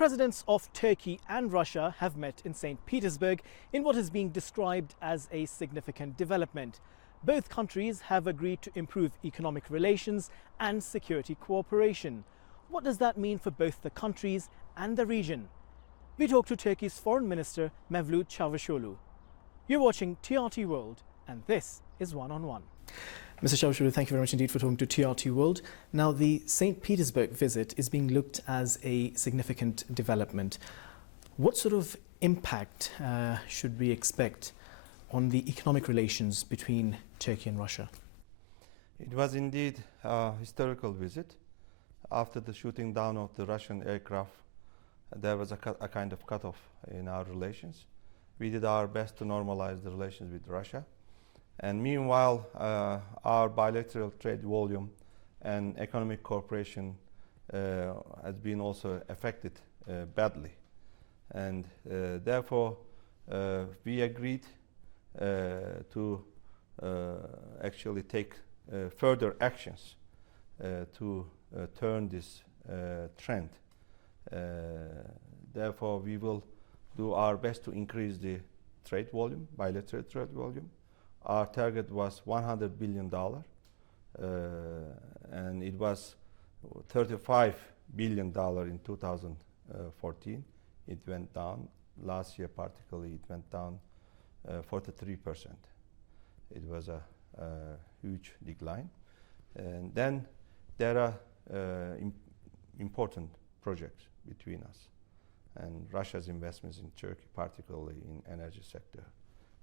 presidents of Turkey and Russia have met in St. Petersburg in what is being described as a significant development. Both countries have agreed to improve economic relations and security cooperation. What does that mean for both the countries and the region? We talk to Turkey's Foreign Minister Mevlut Cavusoglu. You're watching TRT World, and this is One on One. Mr. Cavusoglu, thank you very much indeed for talking to TRT World. Now, the St. Petersburg visit is being looked as a significant development. What sort of impact should we expect on the economic relations between Turkey and Russia? It was indeed a historical visit. After the shooting down of the Russian aircraft, there was a kind of cutoff in our relations. We did our best to normalize the relations with Russia. And meanwhile, our bilateral trade volume and economic cooperation has been also affected badly. And therefore, we agreed to actually take further actions to turn this trend. Therefore, we will do our best to increase the trade volume, bilateral trade volume. Our target was $100 billion, and it was $35 billion in 2014. It went down. Last year, particularly, it went down 43%. It was a huge decline. And then there are important projects between us and Russia's investments in Turkey, particularly in energy sector,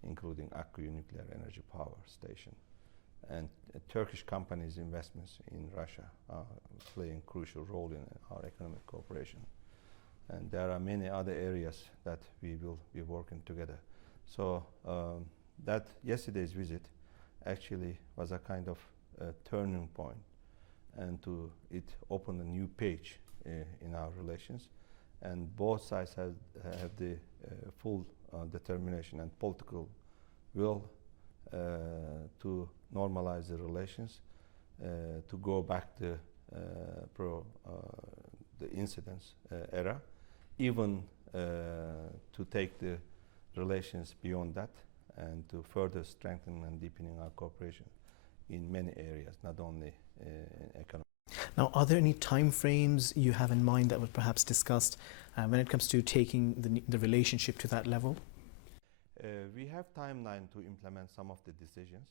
including Akkuyu nuclear energy power station. And Turkish companies' investments in Russia are playing a crucial role in our economic cooperation. And there are many other areas that we will be working together. So that yesterday's visit actually was a kind of turning point, and it opened a new page in our relations. And both sides have the full determination and political will to normalize the relations, to go back to the incidents era, even to take the relations beyond that, and to further strengthen and deepening our cooperation in many areas, not only in economic. Now, are there any time frames you have in mind that were perhaps discussed when it comes to taking the relationship to that level? We have timeline to implement some of the decisions,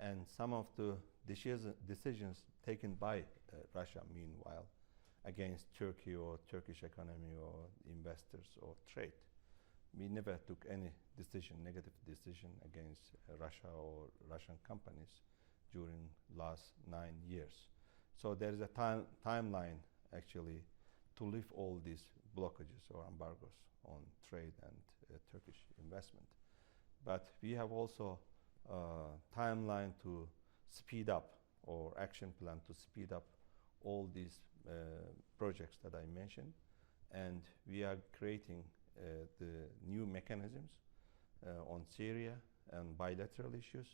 and some of the decisions taken by Russia, meanwhile, against Turkey or Turkish economy or investors or trade. We never took any negative decision against Russia or Russian companies during last 9 years. So there is a timeline actually to lift all these blockages or embargoes on trade and Turkish investment. But we have also a timeline to speed up, or action plan to speed up all these projects that I mentioned. And we are creating the new mechanisms on Syria and bilateral issues.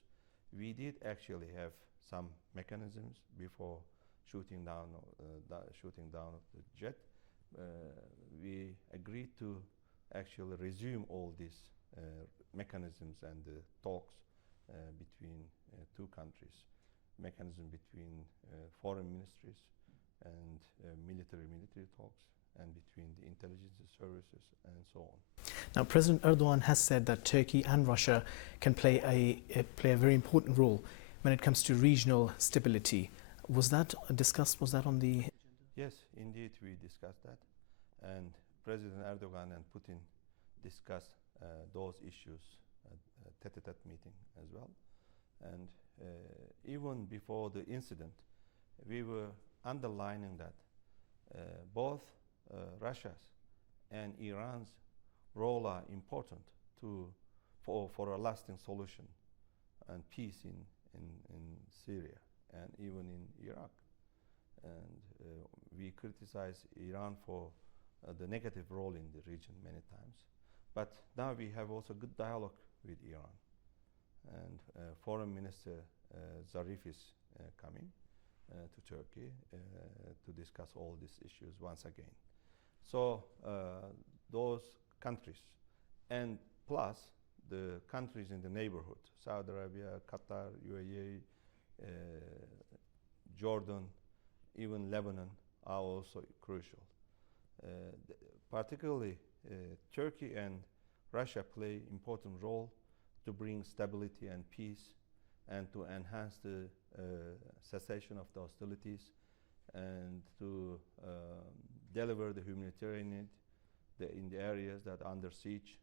We did actually have some mechanisms before shooting down of the jet. We agreed to actually resume all these mechanisms and the talks between two countries, mechanism between foreign ministries and military talks, and between the intelligence services and so on. Now, President Erdogan has said that Turkey and Russia can play a very important role when it comes to regional stability. Was that discussed? Was that on the agenda? Yes, indeed, we discussed that. And President Erdogan and Putin discussed those issues at a tete-a-tete meeting as well. And even before the incident, we were underlining that both Russia's and Iran's role are important for a lasting solution and peace in Syria and even in Iraq. And we criticize Iran for the negative role in the region many times. But now we have also good dialogue with Iran. And Foreign Minister Zarif is coming to Turkey to discuss all these issues once again. So those countries, and plus the countries in the neighborhood, Saudi Arabia, Qatar, UAE, Jordan, even Lebanon, are also crucial. Uh, Particularly, Turkey and Russia play important role to bring stability and peace, and to enhance the cessation of the hostilities, and to deliver the humanitarian need in the areas that are under siege,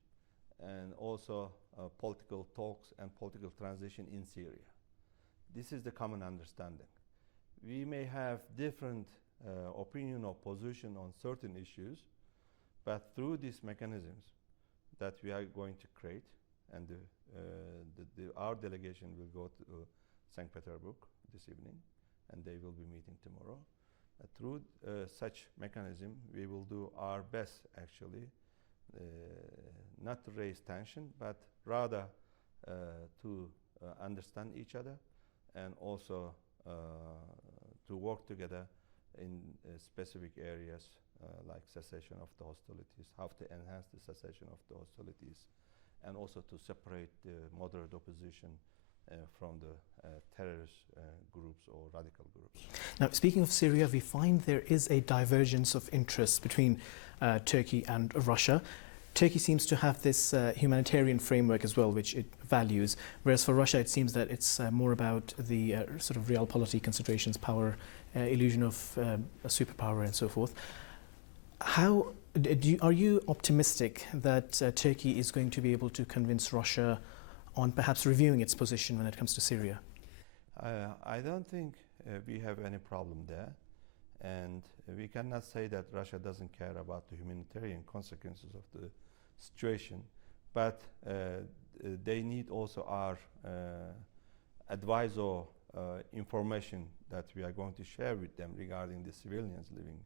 and also political talks and political transition in Syria. This is the common understanding. We may have different opinion or position on certain issues, but through these mechanisms that we are going to create, and our delegation will go to St. Petersburg this evening, and they will be meeting tomorrow. Through such mechanism, we will do our best, actually, not to raise tension, but rather to understand each other, and also to work together in specific areas like cessation of the hostilities, how to enhance the cessation of the hostilities, and also to separate the moderate opposition from the terrorist groups or radical groups. Now, speaking of Syria, we find there is a divergence of interests between Turkey and Russia. Turkey seems to have this humanitarian framework as well, which it values, whereas for Russia it seems that it's more about the sort of realpolitik considerations, power, illusion of a superpower and so forth. How are you optimistic that Turkey is going to be able to convince Russia on perhaps reviewing its position when it comes to Syria? I don't think we have any problem there, and we cannot say that Russia doesn't care about the humanitarian consequences of the situation, but they need also our advice or information that we are going to share with them regarding the civilians living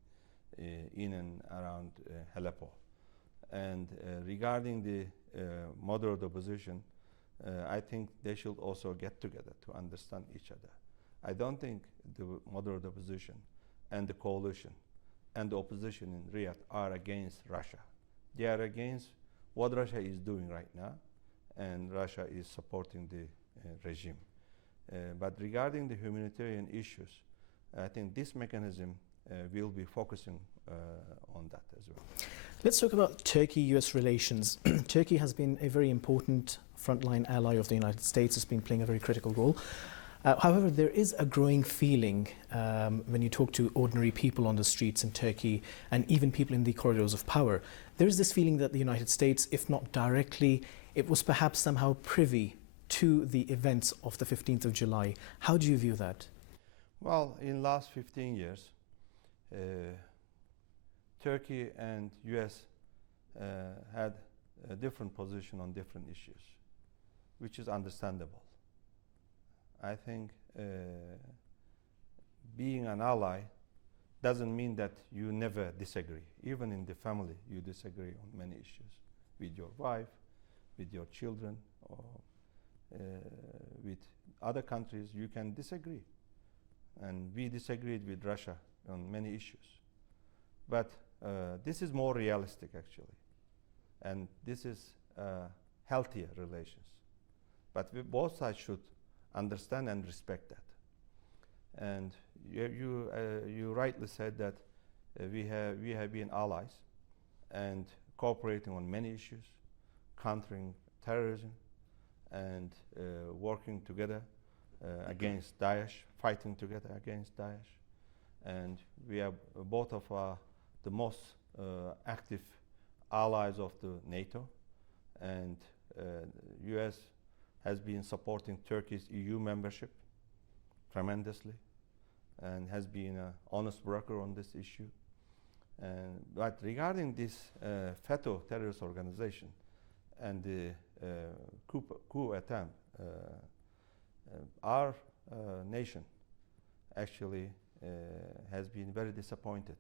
in and around Aleppo. And regarding the moderate opposition, I think they should also get together to understand each other. I don't think the moderate opposition and the coalition and the opposition in Riyadh are against Russia. They are against what Russia is doing right now, and Russia is supporting the regime. But regarding the humanitarian issues, I think this mechanism will be focusing on that as well. Let's talk about Turkey-US relations. Turkey has been a very important frontline ally of the United States. It's been playing a very critical role. However, there is a growing feeling when you talk to ordinary people on the streets in Turkey, and even people in the corridors of power, there is this feeling that the United States, if not directly, it was perhaps somehow privy to the events of the 15th of July. How do you view that? Well, in the last 15 years, Turkey and US had a different position on different issues, which is understandable. I think being an ally doesn't mean that you never disagree. Even in the family, you disagree on many issues with your wife, with your children, or with other countries. You can disagree, and we disagreed with Russia on many issues. But this is more realistic, actually, and this is healthier relations. But both sides should understand and respect that. And you rightly said that we have been allies and cooperating on many issues, countering terrorism, and working together against Daesh, fighting together against Daesh. And we are both of the most active allies of the NATO, and US has been supporting Turkey's EU membership tremendously, and has been an honest broker on this issue. But regarding this FETÖ terrorist organization and the coup attempt, our nation actually has been very disappointed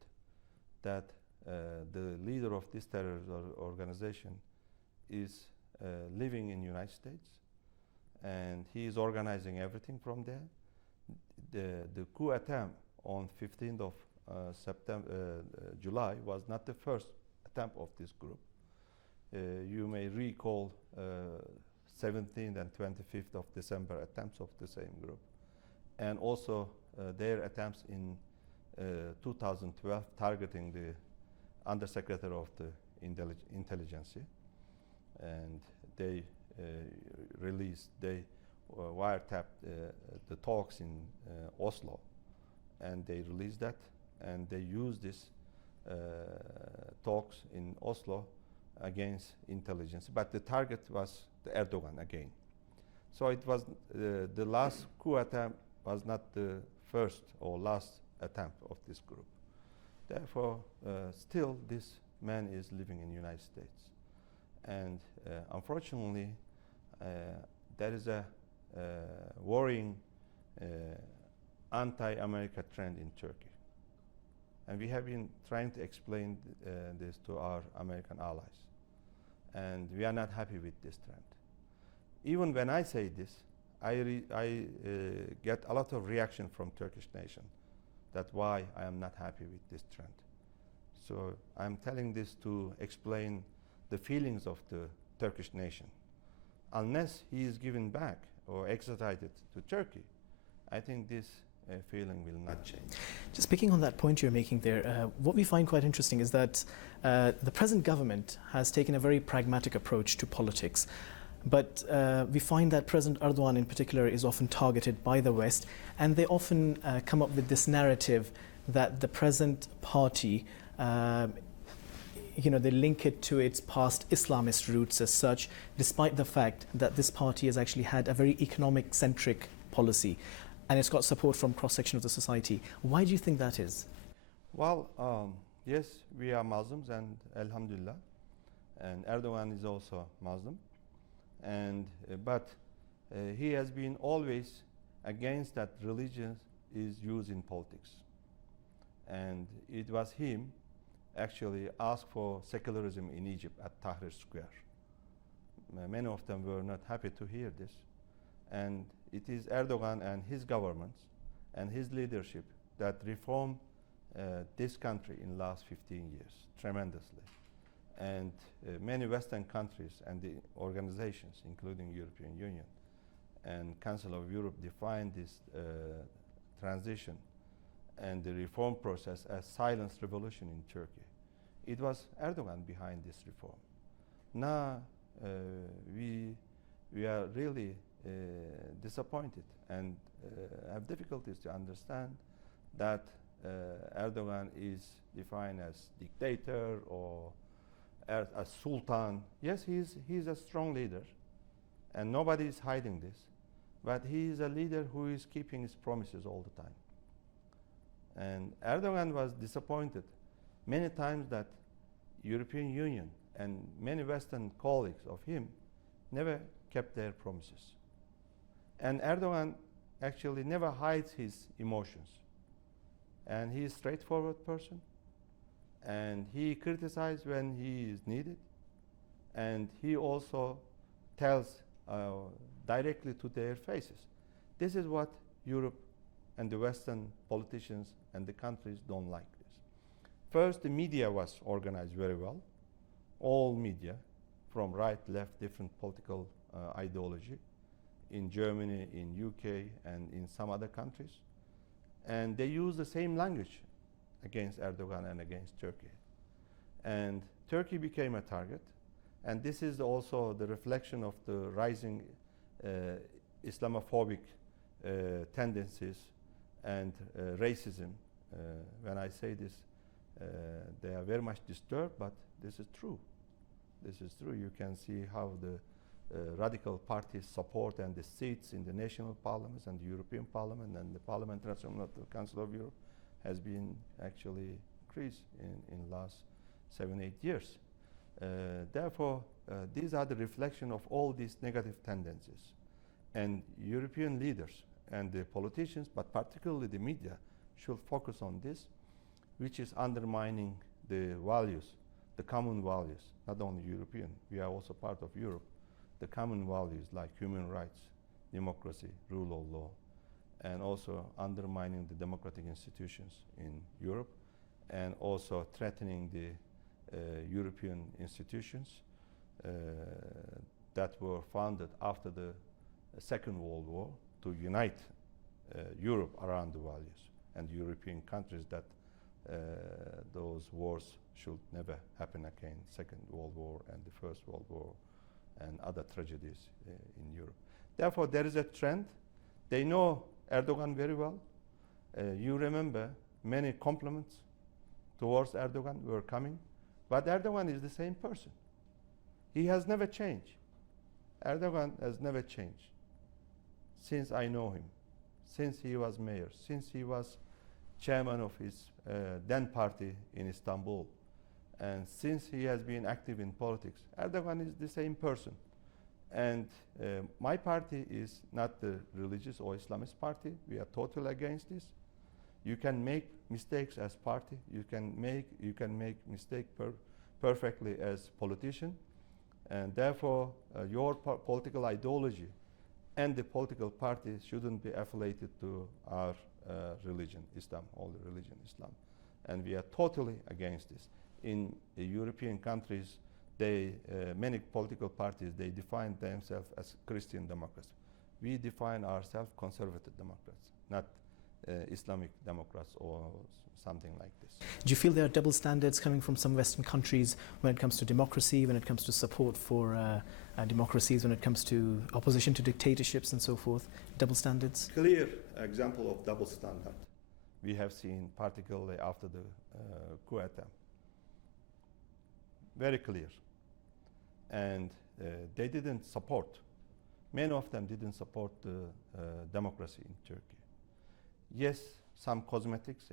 that the leader of this terrorist organization is living in the United States, and he is organizing everything from there. The coup attempt on 15th of July was not the first attempt of this group. You may recall 17th and 25th of December attempts of the same group, and also their attempts in 2012 targeting the Undersecretary of the Intelligence, and they wiretapped the talks in Oslo, and they released that, and they used this talks in Oslo against intelligence, but the target was the Erdogan again. So it was the last coup attempt was not the first or last attempt of this group. Therefore, still this man is living in the United States, and unfortunately, there is a worrying anti-America trend in Turkey, and we have been trying to explain this to our American allies, and we are not happy with this trend. Even when I say this, I get a lot of reaction from Turkish nation. That's why I am not happy with this trend. So I'm telling this to explain the feelings of the Turkish nation. Unless he is given back or extradited to Turkey, I think this feeling will not change. Just picking on that point you're making there, what we find quite interesting is that the present government has taken a very pragmatic approach to politics. But we find that President Erdogan in particular is often targeted by the West, and they often come up with this narrative that the present party, they link it to its past Islamist roots as such, despite the fact that this party has actually had a very economic-centric policy, and it's got support from cross-section of the society. Why do you think that is? Well, yes, we are Muslims, and Alhamdulillah, and Erdogan is also Muslim. And but he has been always against that religion is used in politics, and it was him actually asked for secularism in Egypt at Tahrir Square. Many of them were not happy to hear this, and it is Erdogan and his governments and his leadership that reformed this country in the last 15 years tremendously. And many Western countries and the organizations, including European Union and Council of Europe, defined this transition and the reform process as silent revolution in Turkey. It was Erdogan behind this reform. Now we are really disappointed and have difficulties to understand that Erdogan is defined as dictator or as a sultan. Yes, he's a strong leader, and nobody is hiding this, but he is a leader who is keeping his promises all the time. And Erdogan was disappointed many times that European Union and many Western colleagues of him never kept their promises. And Erdogan actually never hides his emotions, and he is a straightforward person, and he criticizes when he is needed, and he also tells directly to their faces. This is what Europe and the Western politicians and the countries don't like this. First, the media was organized very well. All media, from right, left, different political ideology, in Germany, in UK, and in some other countries. And they use the same language against Erdogan and against Turkey. And Turkey became a target, and this is also the reflection of the rising Islamophobic tendencies and racism. When I say this, they are very much disturbed, but this is true. This is true. You can see how the radical parties support and the seats in the national parliaments and the European Parliament and the Parliamentary Assembly of the Council of Europe has been actually increased in last 7-8 years. Therefore, these are the reflection of all these negative tendencies. And European leaders and the politicians, but particularly the media, should focus on this, which is undermining the values, the common values, not only European, we are also part of Europe, the common values like human rights, democracy, rule of law, and also undermining the democratic institutions in Europe, and also threatening the European institutions that were founded after the Second World War to unite Europe around the values, and European countries that those wars should never happen again, Second World War and the First World War and other tragedies in Europe. Therefore, there is a trend. They know Erdogan very well. You remember many compliments towards Erdogan were coming, but Erdogan is the same person. He has never changed. Erdogan has never changed since I know him, since he was mayor, since he was chairman of his then party in Istanbul, and since he has been active in politics. Erdogan is the same person. And my party is not the religious or Islamist party. We are totally against this. You can make mistakes as party. You can make mistake perfectly as politician, and therefore your political ideology and the political party shouldn't be affiliated to our religion, Islam, holy religion, Islam. And we are totally against this. In European countries, many political parties, they define themselves as Christian Democrats. We define ourselves conservative Democrats, not Islamic Democrats or something like this. Do you feel there are double standards coming from some Western countries when it comes to democracy, when it comes to support for democracies, when it comes to opposition to dictatorships and so forth? Double standards? Clear example of double standard we have seen, particularly after the coup attempt. Very clear. And they didn't support, many of them didn't support the democracy in Turkey. Yes, some cosmetics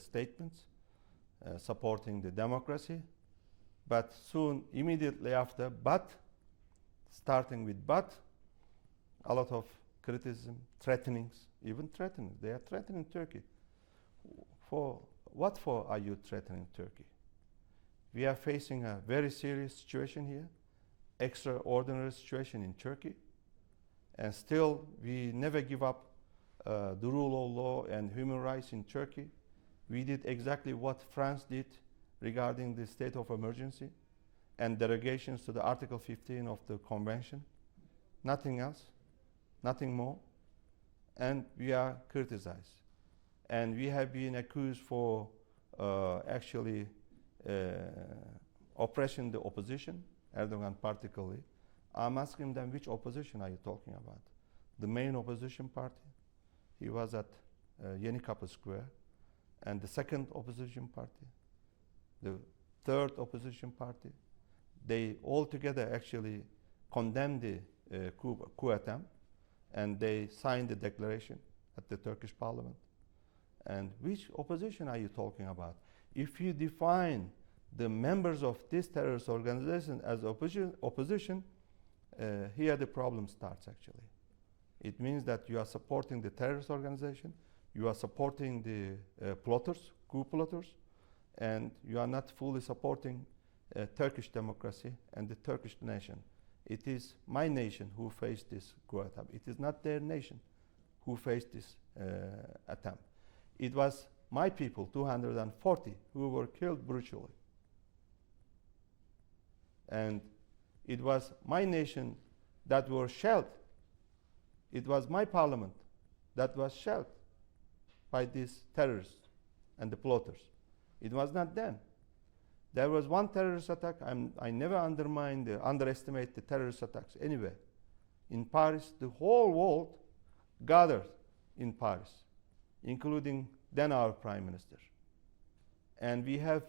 statements supporting the democracy, but soon, immediately after, starting with a lot of criticism, threatenings, even threatening. They are threatening Turkey. What for are you threatening Turkey? We are facing a very serious situation here, extraordinary situation in Turkey, and still we never give up the rule of law and human rights in Turkey. We did exactly what France did regarding the state of emergency and derogations to the Article 15 of the Convention. Nothing else, nothing more. And we are criticized. And we have been accused for actually oppressing the opposition, Erdogan particularly. I'm asking them, which opposition are you talking about? The main opposition party, he was at Yeni Kapı Square, and the second opposition party, the third opposition party, they all together actually condemned the coup attempt, and they signed the declaration at the Turkish parliament. And which opposition are you talking about? If you define the members of this terrorist organization as opposition, here the problem starts actually. It means that you are supporting the terrorist organization, you are supporting the plotters, coup plotters, and you are not fully supporting Turkish democracy and the Turkish nation. It is my nation who faced this coup attempt. It is not their nation who faced this attempt. It was my people, 240, who were killed brutally. And it was my nation that were shelled. It was my parliament that was shelled by these terrorists and the plotters. It was not them. There was one terrorist attack. I never underestimate the terrorist attacks anywhere. In Paris, the whole world gathered in Paris, including then our Prime Minister. And we have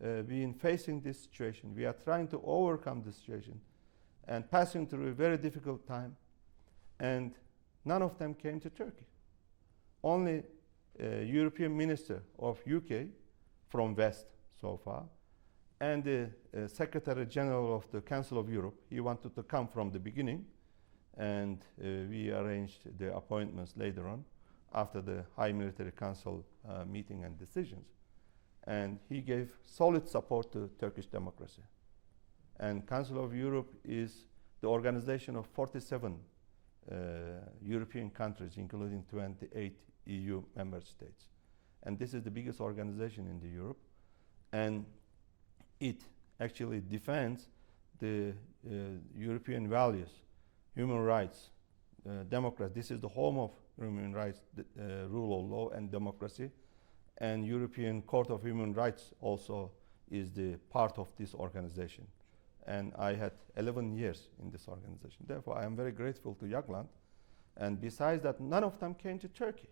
been facing this situation. We are trying to overcome this situation and passing through a very difficult time. And none of them came to Turkey. Only European Minister of UK from West so far, and the Secretary General of the Council of Europe. He wanted to come from the beginning, and we arranged the appointments later on after the High Military Council meeting and decisions. And he gave solid support to Turkish democracy. And Council of Europe is the organization of 47 European countries, including 28 EU member states. And this is the biggest organization in the Europe. And it actually defends the European values, human rights, democracy. This is the home of human rights, rule of law and democracy. And European Court of Human Rights also is the part of this organization. And I had 11 years in this organization. Therefore, I am very grateful to Jagland. And besides that, none of them came to Turkey.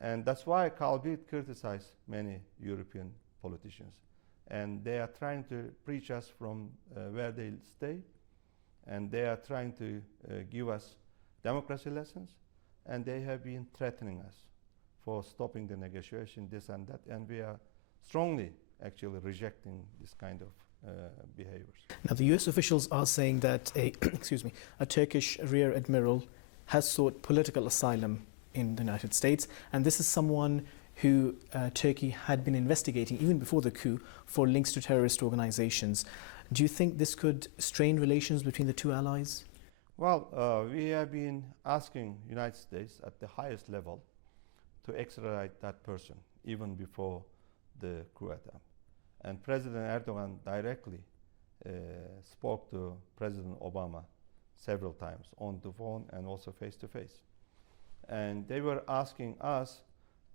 And that's why Carl Bildt criticized many European politicians. And they are trying to preach us from where they stay. And they are trying to give us democracy lessons. And they have been threatening us for stopping the negotiation, this and that. And we are strongly actually rejecting this kind of behaviors. Now, the US officials are saying that excuse me, a Turkish rear admiral has sought political asylum in the United States, and this is someone who Turkey had been investigating even before the coup for links to terrorist organizations. Do you think this could strain relations between the two allies? Well, we have been asking United States at the highest level to extradite that person even before the coup attempt. And President Erdogan directly spoke to President Obama several times on the phone and also face to face. And they were asking us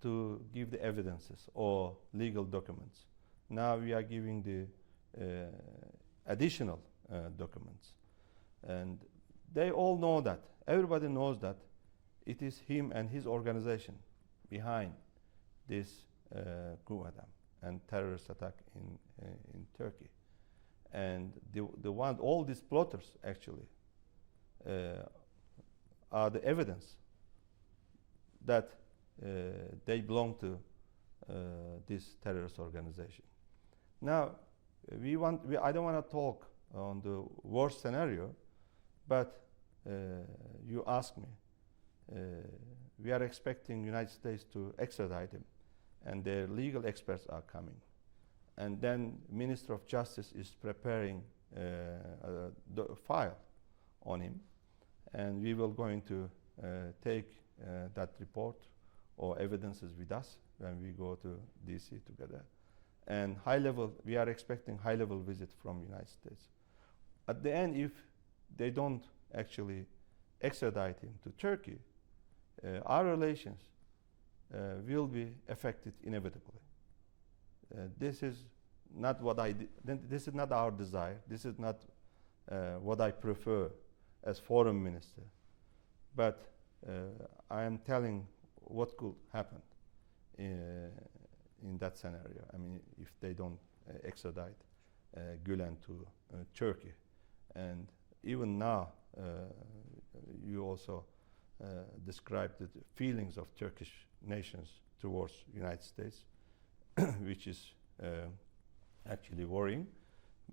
to give the evidences or legal documents. Now we are giving the additional documents. And they all know that, everybody knows that it is him and his organization behind this coup attempt and terrorist attack in Turkey. And all these plotters actually are the evidence that they belong to this terrorist organization. Now, I don't want to talk on the worst scenario, but you ask me. We are expecting United States to extradite him, and their legal experts are coming. And then Minister of Justice is preparing the file on him, and we will going to take that report or evidences with us when we go to DC together. And we are expecting high-level visit from United States. At the end, if they don't actually extradite him to Turkey, our relations will be affected inevitably. This is not what this is not our desire. This is not what I prefer as foreign minister. But I am telling what could happen in that scenario. I mean, if they don't extradite Gülen to Turkey. And even now, you also described the feelings of Turkish nations towards United States, which is actually worrying.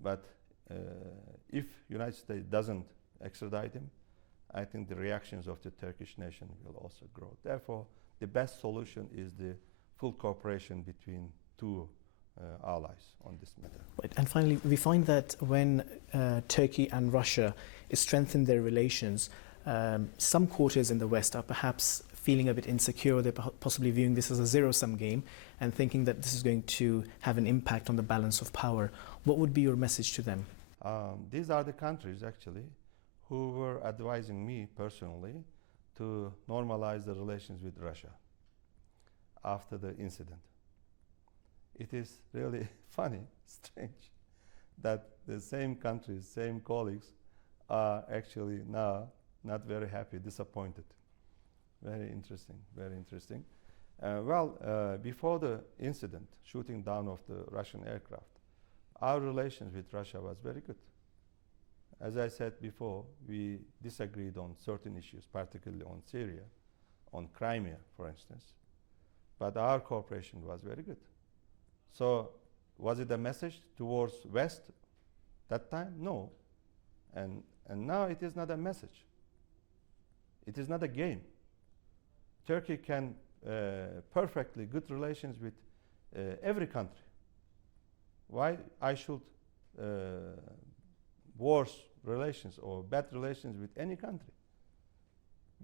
But if United States doesn't extradite him, I think the reactions of the Turkish nation will also grow. Therefore, the best solution is the full cooperation between two allies on this matter. Right. And finally, we find that when Turkey and Russia strengthen their relations, some quarters in the West are perhaps feeling a bit insecure. They're possibly viewing this as a zero-sum game and thinking that this is going to have an impact on the balance of power. What would be your message to them? These are the countries, actually, who were advising me personally to normalize the relations with Russia after the incident. It is really funny, strange, that the same countries, same colleagues are actually now not very happy, disappointed. Very interesting, very interesting. Before the incident, shooting down of the Russian aircraft, our relations with Russia was very good. As I said before, we disagreed on certain issues, particularly on Syria, on Crimea, for instance. But our cooperation was very good. So, was it a message towards West that time? No. And now it is not a message. It is not a game. Turkey can perfectly good relations with every country. Why I should worse relations or bad relations with any country?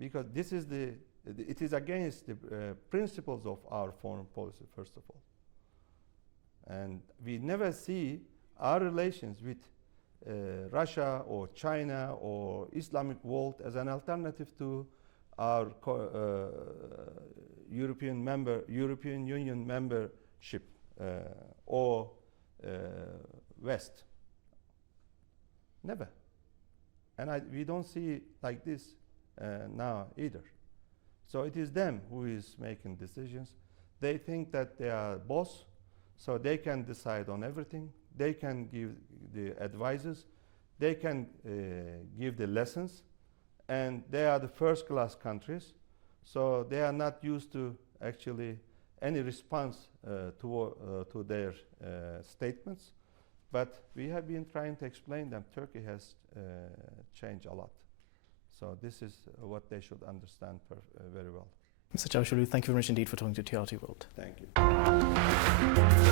because it is against the principles of our foreign policy, first of all. And we never see our relations with Russia or China or Islamic world as an alternative to our European Union membership or West. Never. And we don't see it like this now either. So it is them who is making decisions. They think that they are boss, so they can decide on everything. They can give the advices. They can give the lessons. And they are the first-class countries, so they are not used to actually any response to their statements. But we have been trying to explain them. Turkey has changed a lot. So this is what they should understand very well. Mr. Cavusoglu, thank you very much indeed for talking to TRT World. Thank you.